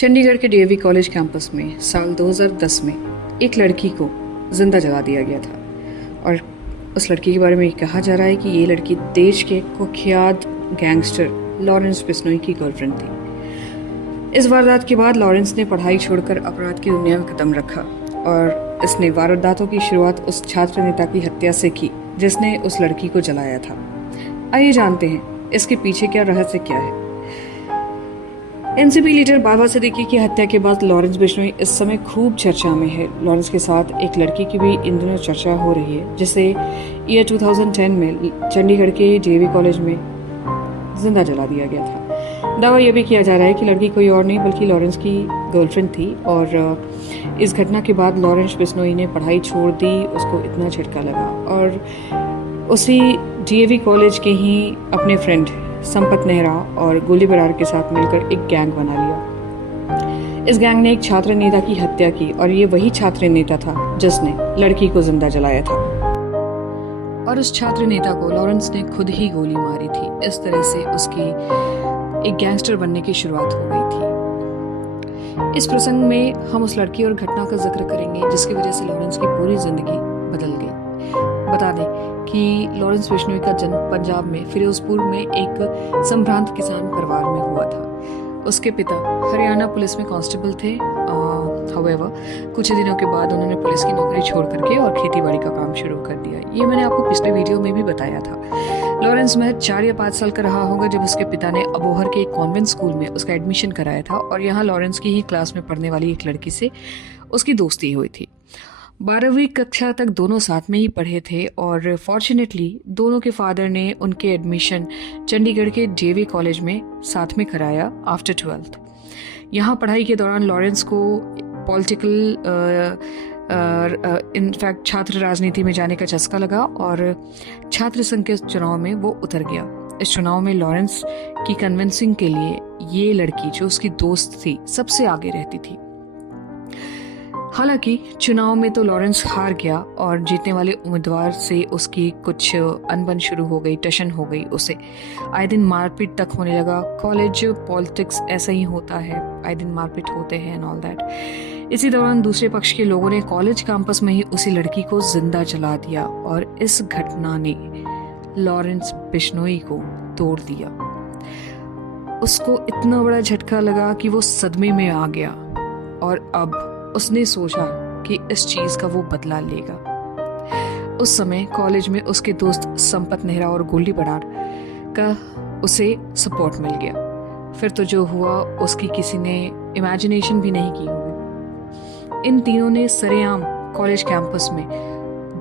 चंडीगढ़ के DAV college campus में साल 2010 में एक लड़की को जिंदा जला दिया गया था और उस लड़की के बारे में कहा जा रहा है कि ये लड़की देश के कुख्यात गैंगस्टर लॉरेंस बिश्नोई की गर्लफ्रेंड थी। इस वारदात के बाद लॉरेंस ने पढ़ाई छोड़कर अपराध की दुनिया में कदम रखा और इसने वारदातों की शुरुआत उस छात्र नेता की हत्या से की जिसने उस लड़की को जलाया था। आइए जानते हैं इसके पीछे क्या रहस्य क्या है। एनसीपी लीडर बाबा सिद्दीकी की हत्या के बाद लॉरेंस बिश्नोई इस समय खूब चर्चा में है। लॉरेंस के साथ एक लड़की की भी इन दिनों चर्चा हो रही है जिसे ईयर 2010 में चंडीगढ़ के डीएवी कॉलेज में जिंदा जला दिया गया था। दावा यह भी किया जा रहा है कि लड़की कोई और नहीं बल्कि लॉरेंस की गर्लफ्रेंड थी और इस घटना के बाद लॉरेंस बिश्नोई ने पढ़ाई छोड़ दी। उसको इतना झटका लगा और उसी डीएवी कॉलेज के ही अपने फ्रेंड संपत नेहरा और गोली बरार के साथ मिलकर एक गैंग बना लिया। इस गैंग ने एक छात्र नेता की हत्या की और ये वही छात्र नेता था जिसने लड़की को जिंदा जलाया था और उस छात्र नेता को लॉरेंस ने खुद ही गोली मारी थी। इस तरह से उसकी एक गैंगस्टर बनने की शुरुआत हो गई थी। इस प्रसंग में हम उस लड़की और घटना का जिक्र करेंगे जिसकी वजह से लॉरेंस की पूरी जिंदगी बदल गई। बता दें कि लॉरेंस बिश्नोई का जन्म पंजाब में फिरोजपुर में एक संभ्रांत किसान परिवार में हुआ था। उसके पिता हरियाणा पुलिस में कांस्टेबल थे। हाउएवर कुछ दिनों के बाद उन्होंने पुलिस की नौकरी छोड़ करके और खेतीबाड़ी का काम शुरू कर दिया। ये मैंने आपको पिछले वीडियो में भी बताया था। लॉरेंस महज 4 या 5 साल का रहा होगा जब उसके पिता ने अबोहर के एक कॉन्वेंट स्कूल में उसका एडमिशन कराया था और यहाँ लॉरेंस की ही क्लास में पढ़ने वाली एक लड़की से उसकी दोस्ती हुई थी। 12वीं कक्षा तक दोनों साथ में ही पढ़े थे और फॉर्चुनेटली दोनों के फादर ने उनके एडमिशन चंडीगढ़ के डीएवी कॉलेज में साथ में कराया आफ्टर 12th। यहाँ पढ़ाई के दौरान लॉरेंस को पॉलिटिकल इनफैक्ट छात्र राजनीति में जाने का चस्का लगा और छात्र संघ के चुनाव में वो उतर गया। इस चुनाव में लॉरेंस की कन्विंसिंग के लिए ये लड़की जो उसकी दोस्त थी सबसे आगे रहती थी। हालांकि चुनाव में तो लॉरेंस हार गया और जीतने वाले उम्मीदवार से उसकी कुछ अनबन शुरू हो गई, टशन हो गई। उसे आए दिन मारपीट तक होने लगा। कॉलेज पॉलिटिक्स ऐसा ही होता है, आए दिन मारपीट होते हैं एंड ऑल दैट। इसी दौरान दूसरे पक्ष के लोगों ने कॉलेज कैंपस में ही उसी लड़की को जिंदा जला दिया और इस घटना ने लॉरेंस बिश्नोई को तोड़ दिया। उसको इतना बड़ा झटका लगा कि वो सदमे में आ गया और अब उसने सोचा कि इस चीज का वो बदला लेगा। उस समय कॉलेज में उसके दोस्त संपत नेहरा और गोली बरार का उसे सपोर्ट मिल गया। फिर तो जो हुआ उसकी किसी ने इमेजिनेशन भी नहीं की होगी। इन तीनों ने सरेआम कॉलेज कैंपस में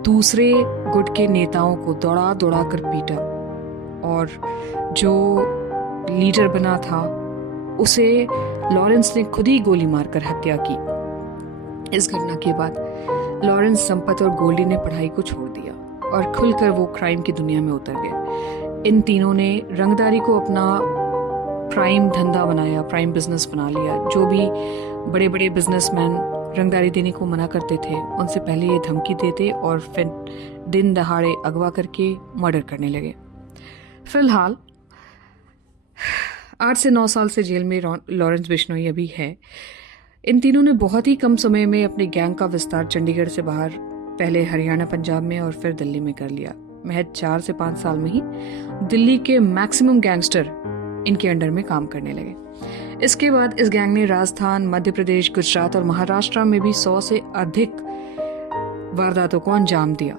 दूसरे गुट के नेताओं को दौड़ा दौड़ा कर पीटा और जो लीडर बना था उसे लॉरेंस ने खुद ही गोली मारकर हत्या की। इस घटना के बाद लॉरेंस, संपत और गोल्डी ने पढ़ाई को छोड़ दिया और खुलकर वो क्राइम की दुनिया में उतर गए। इन तीनों ने रंगदारी को अपना प्राइम धंधा बनाया, प्राइम बिजनेस बना लिया। जो भी बड़े बड़े बिजनेसमैन रंगदारी देने को मना करते थे उनसे पहले ये धमकी देते और फिर दिन दहाड़े अगवा करके मर्डर करने लगे। फिलहाल 8 से 9 साल से जेल में लॉरेंस बिश्नोई अभी है। इन तीनों ने बहुत ही कम समय में अपने गैंग का विस्तार चंडीगढ़ से बाहर पहले हरियाणा, पंजाब में और फिर दिल्ली में कर लिया। महज 4 से 5 साल में ही दिल्ली के मैक्सिमम गैंगस्टर इनके अंडर में काम करने लगे। इसके बाद इस गैंग ने राजस्थान, मध्य प्रदेश, गुजरात और महाराष्ट्र में भी 100 से अधिक वारदातों को अंजाम दिया।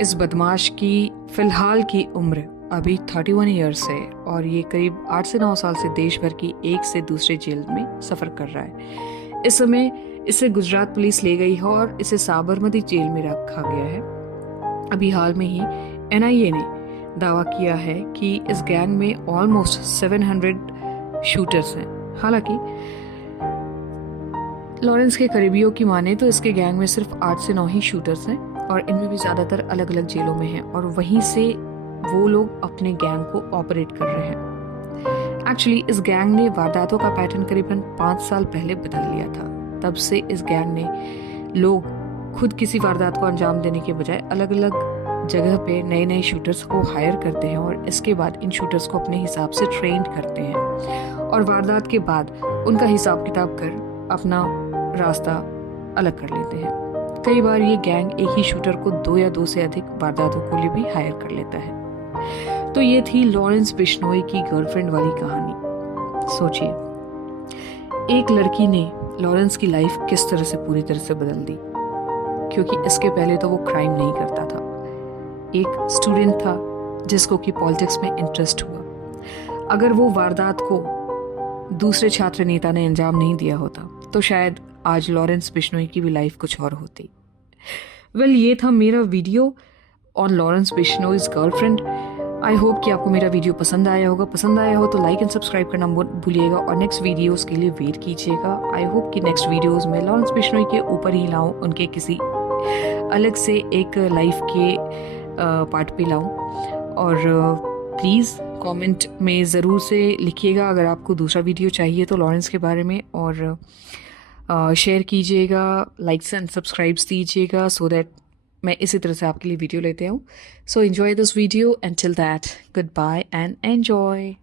इस बदमाश की फिलहाल की उम्र अभी 31 ईयर्स है और ये करीब 8 से 9 साल से देश भर की एक से दूसरे जेल में सफर कर रहा है। इस समय इसे गुजरात पुलिस ले गई है और इसे साबरमती जेल में रखा गया है। अभी हाल में ही एनआईए ने दावा किया है कि इस गैंग में ऑलमोस्ट 700 शूटर्स हैं। हालांकि लॉरेंस के करीबियों की माने तो इसके गैंग में सिर्फ 8 से 9 ही शूटर्स हैं और इनमें भी ज्यादातर अलग अलग जेलों में हैं और वहीं से वो लोग अपने गैंग को ऑपरेट कर रहे हैं। एक्चुअली इस गैंग ने वारदातों का पैटर्न करीबन 5 साल पहले बदल लिया था। तब से इस गैंग ने लोग खुद किसी वारदात को अंजाम देने के बजाय अलग अलग जगह पे नए नए शूटर्स को हायर करते हैं और इसके बाद इन शूटर्स को अपने हिसाब से ट्रेंड करते हैं और वारदात के बाद उनका हिसाब किताब कर अपना रास्ता अलग कर लेते हैं। कई बार ये गैंग एक ही शूटर को 2 या 2 से अधिक वारदातों के लिए भी हायर कर लेता है। तो ये थी लॉरेंस बिश्नोई की गर्लफ्रेंड वाली कहानी। सोचिए, एक लड़की ने लॉरेंस की लाइफ किस तरह से पूरी तरह से बदल दी, क्योंकि इसके पहले तो वो क्राइम नहीं करता था। एक स्टूडेंट था जिसको कि पॉलिटिक्स में इंटरेस्ट हुआ। अगर वो वारदात को दूसरे छात्र नेता ने अंजाम नहीं दिया होता तो शायद आज लॉरेंस बिश्नोई की भी लाइफ कुछ और होती। ये था मेरा video on Lawrence Bishnoi's girlfriend. I hope कि आपको मेरा वीडियो पसंद आया होगा। पसंद आया हो तो लाइक एंड सब्सक्राइब करना भूलिएगा और नेक्स्ट वीडियोस के लिए वेट कीजिएगा। आई होप कि नेक्स्ट वीडियोस में लॉरेंस बिश्नोई के ऊपर ही लाऊं, उनके किसी अलग से एक लाइफ के पार्ट पे लाऊं। और प्लीज़ कमेंट में ज़रूर से लिखिएगा अगर आपको दूसरा वीडियो चाहिए तो लॉरेंस के बारे में, और शेयर कीजिएगा, लाइक्स एंड सब्सक्राइब्स दीजिएगा सो दैट मैं इसी तरह से आपके लिए वीडियो लेते आऊँ। So enjoy this video, and till that good bye and enjoy.